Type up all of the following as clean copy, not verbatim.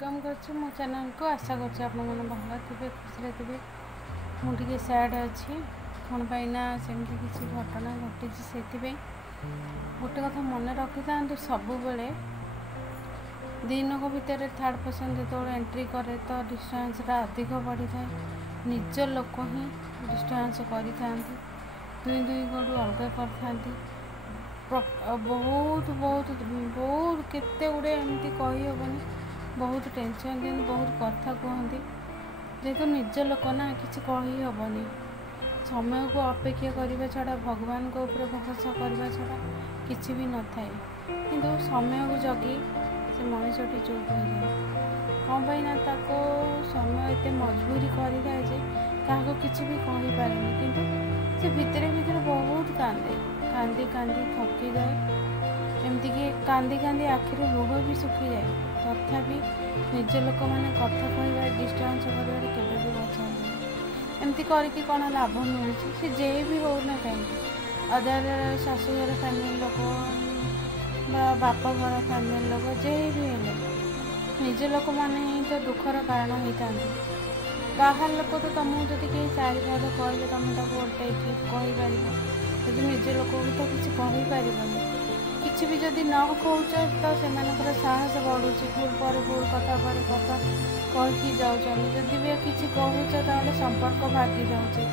Welcome कर मो channel को आशा कर भल थे खुशी थे मुझे सैड अच्छी कौन पाईना सेमती किसी घटना घटी से गोटे कथा मन रखी था सब बेले दिन को भितर थर्ड पर्सन जो एंट्री करे तो डिस्टेंस अधिक बढ़ी था निज लोक ही डिस्टेंस करी दुई दुई को अलग कर बहुत बहुत बहुत केते गुड़े एमती कही हेनी बहुत टेंशन दिखती बहुत कथा कहती जेहेतु निज लोक ना किसी कही हेनी समय को अपेक्षा करने छड़ा भगवान को ऊपर भरोसा करने छड़ा किसी भी न थाए किंतु समय को जगी से मनीषटी चुप हो जाए कौन पाईना समय एत मजबूरी कर क्या किसी भी कही पारे किंतु से भितर भितर बहुत कांदे कांदी कांदी थकी जाए एमती कि कांदी कांदी आखिर लुह भी सुखी जाए तथापि निज लोक मैंने कथा कह डिस्टेंस कर बचा एमती करके कौन लाभ मिलूँ सी जे भी हो ना कहीं अदर शाशुघर फैमिली लोक बाप घर फैमिली लोक जे भी है निज लोक मैंने ही तो दुखर कारण होता बाहर लोक तो तुमको जब कहीं चारि पद कहले तुम ओल्टे कहीपर यदि निज लोक भी तो किसी कहीपर किसी भी जदि न कौच तो से साहस बढ़ुँ भूल पर भूल कथा पर कथा कहीकि जाऊँ जदि भी किसी कहूच तो संपर्क भागी जाऊे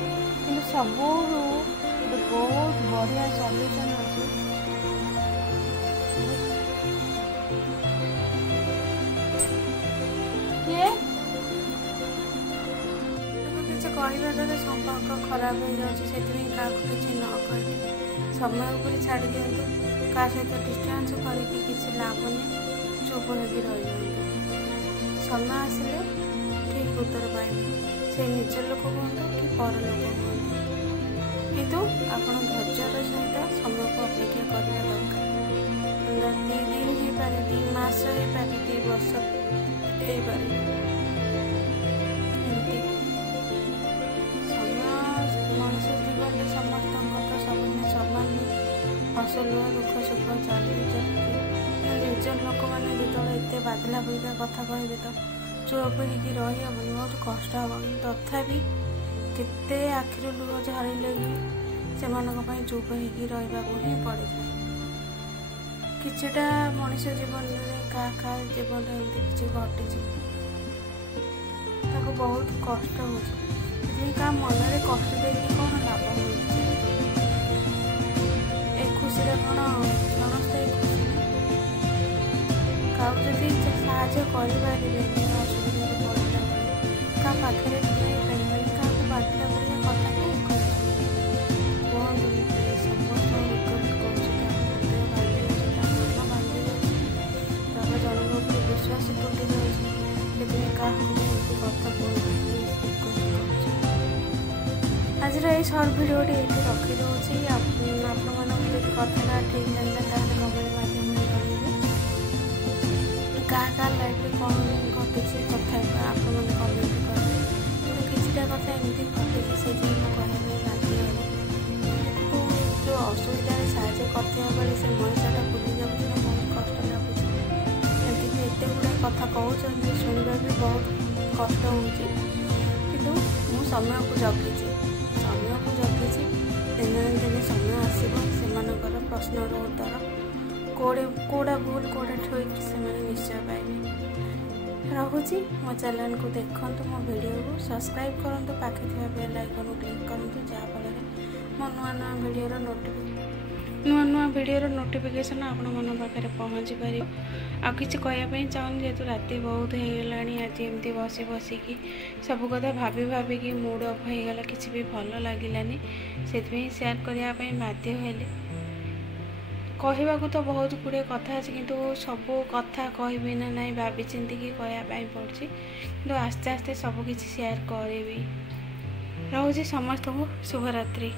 कि सब बहुत बढ़िया सल्यूशन अच्छे किए किसी कहवा द्वारा संपर्क खराब हो जाए क्या किसी न कह समय उपर छाड़ दिंतु क्या सहित डिस्टेंस करके किसी लाभ नहीं चुप होगी रही समय आसिले ठीक उत्तर पाइबे से निज लोक कहतु कि पर लोक कहतु किंतु आपण धैर्यर सहित समय को अपेक्षा करने दरकार 2 दिन हो पारे 2 मास हो पारे 2 वर्ष हो पारे एमती समय मनुष्य जीवन में समस्त तो सब समान हस लुह दुख सुख चली निज लोक मैंने जो एत बादला परिका कथा कहे तो चुप होगी रही हेनी बहुत कष्ट हम तथापि केते आखिर लुह झाड़िले से चुप होगी रहा ही पड़ जाए किछिटा मनीष जीवन में क्या जीवन एमती किसी घटी बहुत कष्ट हो क्या मन में कष्ट देकी कौन लाभ मिलूँ खुशी कौन क्षणस्थायी खुशी क्या जदि साहय करें असुविधा पड़ला क्या पाखे क्या बाध्य कथा कहते समस्त मन बांधि जनक विश्वास टूटी जाए क्या आज सर्ट भिडियो ये रखिदे आपड़ी कथा ठीक लगे कमेंट माध्यम क्या क्या लाइफ में कौन घटी कथा आपने कमेंट करेंगे किसी कथा एमती घटी से कहने बाध्य तो जो असुविधा साहय करते बेले से मनीषा भूली जाऊँ बहुत कष्ट लगुच एमती एत गुड़ा कथा कहते शुणा भी बहुत कष्ट हो समय को जगी दिन दिन समय आसब से प्रश्नर उत्तर कौड़ा भूल कौड़ा ठीक से निश्चय पाइबे रखुची मो चैनल को देखु मो वीडियो को सब्सक्राइब करूँ पाखे थी बेल आइकन क्लिक करूँ जहाँफल मो नुआ वीडियो नोटिफिकेशन आपण मन पाखे पहुँची पार आ किसी कहवाई चाहूँ जेहेतु राति बहुत होगा आज एमती बसी बसिकी सब कथा भाभी भाविकी मूड अफ होगला किसी भी भल लगे से सेयार करने बाध्य हेले कहवाक तो बहुत गुड़े कथा अच्छे किंतु सब कथा कहबी ना ना भाभी चिंतिकी कहवाई पड़ी कि आस्ते आस्ते सबकि सेयार करी रोचे समस्त को शुभरात्रि।